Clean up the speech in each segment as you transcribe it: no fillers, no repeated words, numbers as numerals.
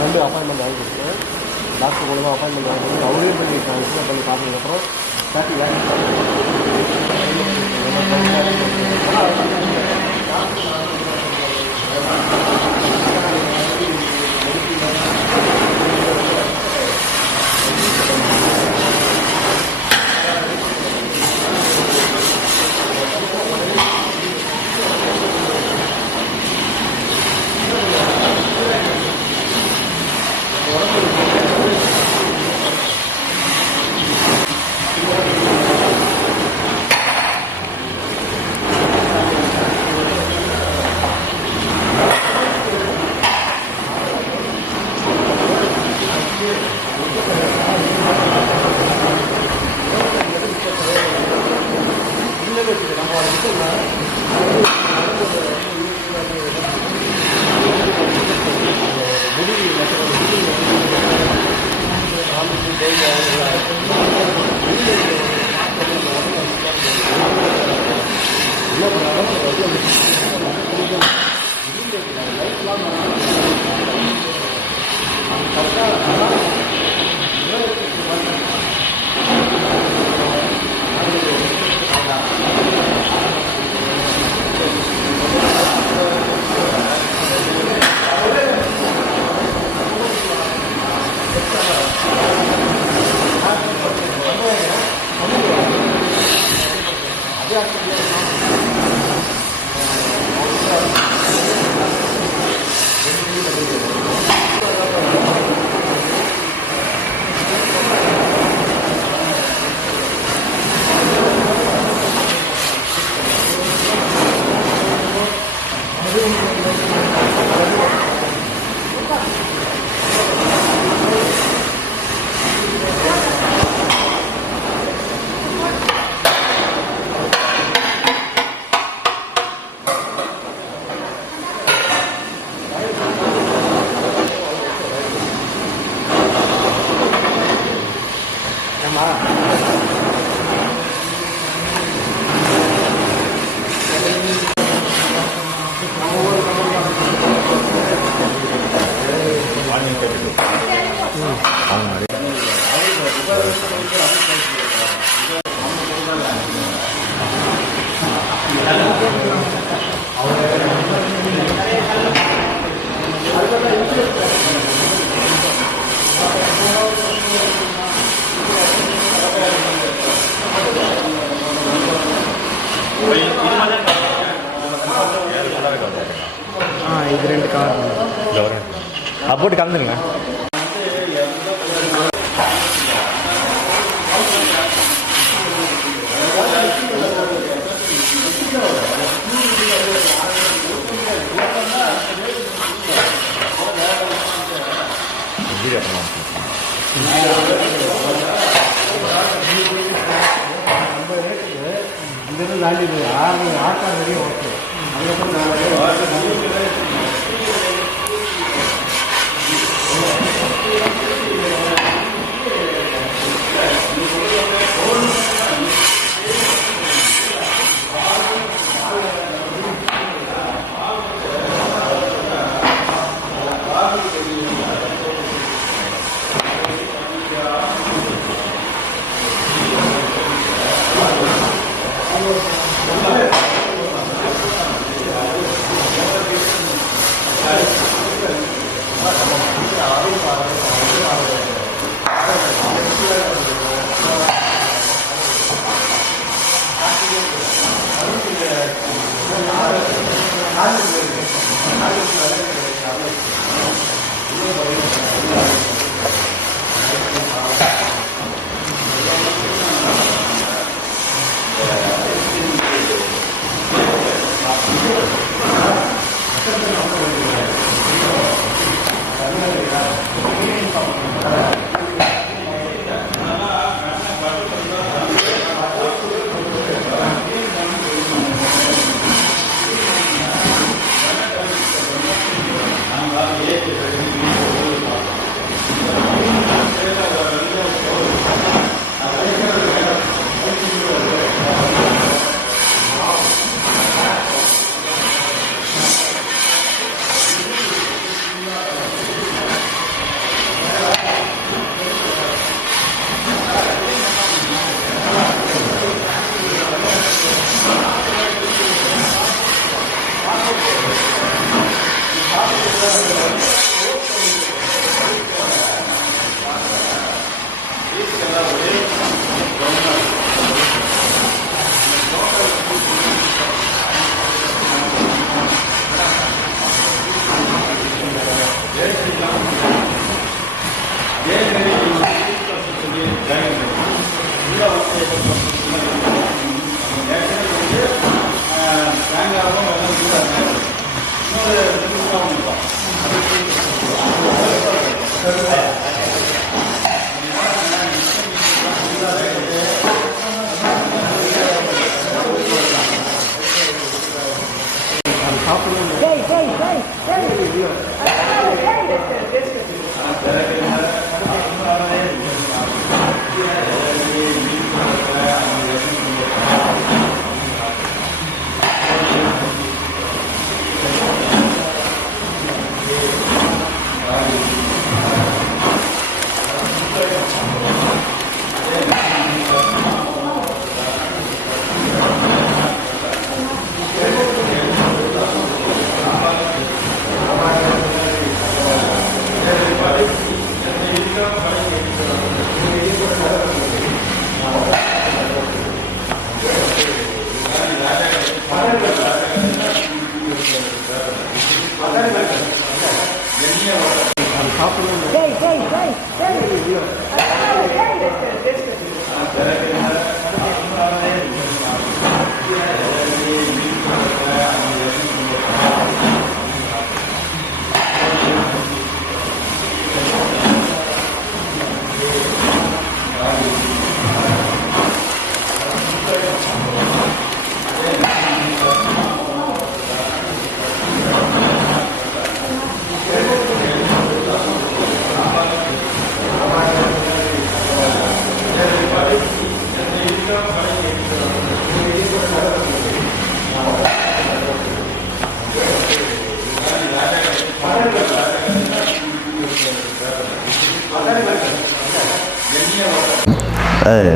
ரெண்டு அப்பாயின்மெண்ட் வாங்கி கொடுத்தேன். டாக்டர் மூலமாக அப்பாயின்மெண்ட் வாங்கி கொடுத்து அவரே பண்ணி பண்ணி பார்த்ததுக்கப்புறம் இது ரெண்டு கார் போட்டு கலந்துருங்க.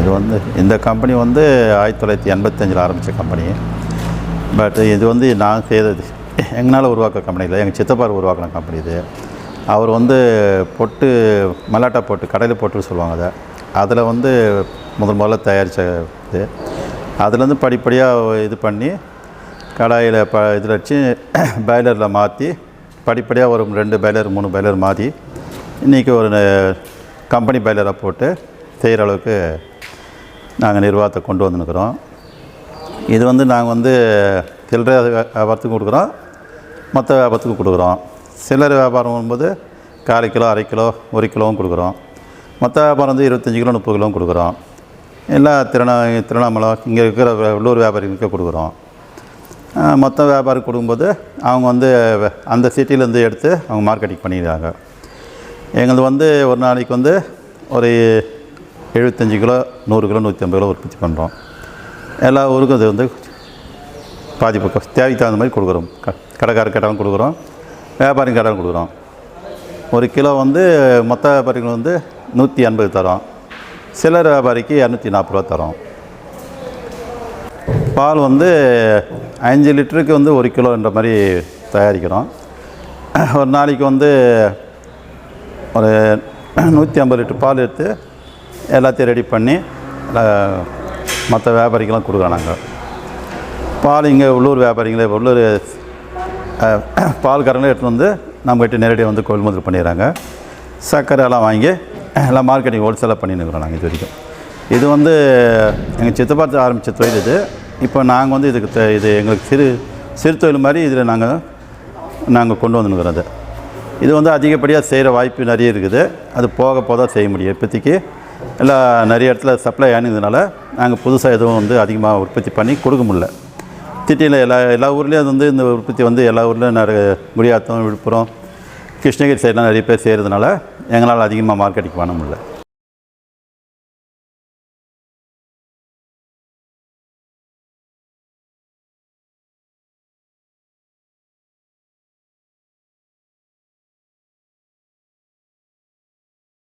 இது வந்து இந்த கம்பெனி வந்து 1985 ஆரம்பித்த கம்பெனி. பட் இது வந்து நான் செய்தது எங்களால் உருவாக்க கம்பெனி இல்லை, எங்கள் சித்தப்பார் உருவாக்கின கம்பெனி இது. அவர் வந்து பொட்டு மல்லாட்டா போட்டு கடையில் போட்டு சொல்லுவாங்க அதை, அதில் வந்து முதல்ல தயாரித்த இது. அதுலேருந்து படிப்படியாக இது பண்ணி கடாயில் இதில் வச்சு பாய்லரில் மாற்றி படிப்படியாக ஒரு 2 பாய்லர் 3 பாய்லர் மாற்றி இன்றைக்கி ஒரு கம்பெனி பாய்லராக போட்டு செய்கிற அளவுக்கு நாங்கள் நிர்வாகத்தை கொண்டு வந்துருக்கிறோம். இது வந்து நாங்கள் வந்து சில்லறை வியாபாரத்துக்கும் கொடுக்குறோம், மொத்த வியாபாரத்துக்கும் கொடுக்குறோம். சில்லறை வியாபாரம் வரும்போது 1/4 கிலோ 1/2 கிலோ 1 கிலோவும் கொடுக்குறோம். மொத்த வியாபாரம் வந்து 25 கிலோ 30 கிலோவும் கொடுக்குறோம். எல்லாம் திருவண்ணாமலை இங்கே இருக்கிற உள்ளூர் வியாபாரிகளுக்கு கொடுக்குறோம். மொத்த வியாபாரம் கொடுக்கும்போது அவங்க வந்து அந்த சிட்டிலேருந்து எடுத்து அவங்க மார்க்கெட்டிங் பண்ணிடுறாங்க. எங்களது வந்து ஒரு நாளைக்கு வந்து ஒரு 75 கிலோ 100 கிலோ 150 கிலோ உற்பத்தி பண்ணுறோம். எல்லா ஊருக்கும் அது வந்து பாதி பக்கம் தேவைக்கு தகுந்த மாதிரி கொடுக்குறோம். கடைக்கார கேட்டாலும் கொடுக்குறோம், வியாபாரி கேட்டாலும் கொடுக்குறோம். 1 கிலோ வந்து மொத்த வியாபாரிகள் வந்து 180 தரோம், சில்லறை வியாபாரிக்கு 240 ரூபா தரோம். பால் வந்து 5 லிட்டருக்கு வந்து 1 கிலோன்ற மாதிரி தயாரிக்கிறோம். ஒரு நாளைக்கு வந்து ஒரு 150 லிட்டர் பால் எடுத்து எல்லாத்தையும் ரெடி பண்ணி மற்ற வியாபாரிக்கெலாம் கொடுக்குறோம். நாங்கள் பால் இங்கே உள்ளூர் வியாபாரிகளே உள்ளூர் பால்காரங்களே எடுத்துகிட்டு வந்து நம்மகிட்ட நேரடியாக வந்து கொள்முதல் பண்ணிடுறாங்க. சர்க்கரை எல்லாம் வாங்கி எல்லாம் மார்க்கெட்டிங் ஹோல்சேலாக பண்ணிட்டுருக்குறோம் நாங்கள் இது வரைக்கும். இது வந்து எங்கள் சித்தப்பா ஆரம்பித்த தொழில் இது. இப்போ நாங்கள் வந்து இது எங்களுக்கு சிறு தொழில் மாதிரி இதில் நாங்கள் கொண்டு வந்துருக்குறோம். அது இது வந்து அதிகப்படியாக செய்கிற வாய்ப்பு நிறைய இருக்குது. அது போக தான் செய்ய முடியும். இப்போதைக்கு எல்லாம் நிறைய இடத்துல சப்ளை ஆனதுனால நாங்கள் புதுசாக எதுவும் வந்து அதிகமாக உற்பத்தி பண்ணி கொடுக்க முடியல. சிட்டியில் எல்லா ஊர்லேயும் அது வந்து இந்த உற்பத்தி வந்து எல்லா ஊர்லேயும் குடியாத்தம் விழுப்புரம் கிருஷ்ணகிரி சைடெலாம் நிறைய பேர் செய்கிறதுனால எங்களால் அதிகமாக மார்க்கெட்டுக்கு பண்ண முடியல.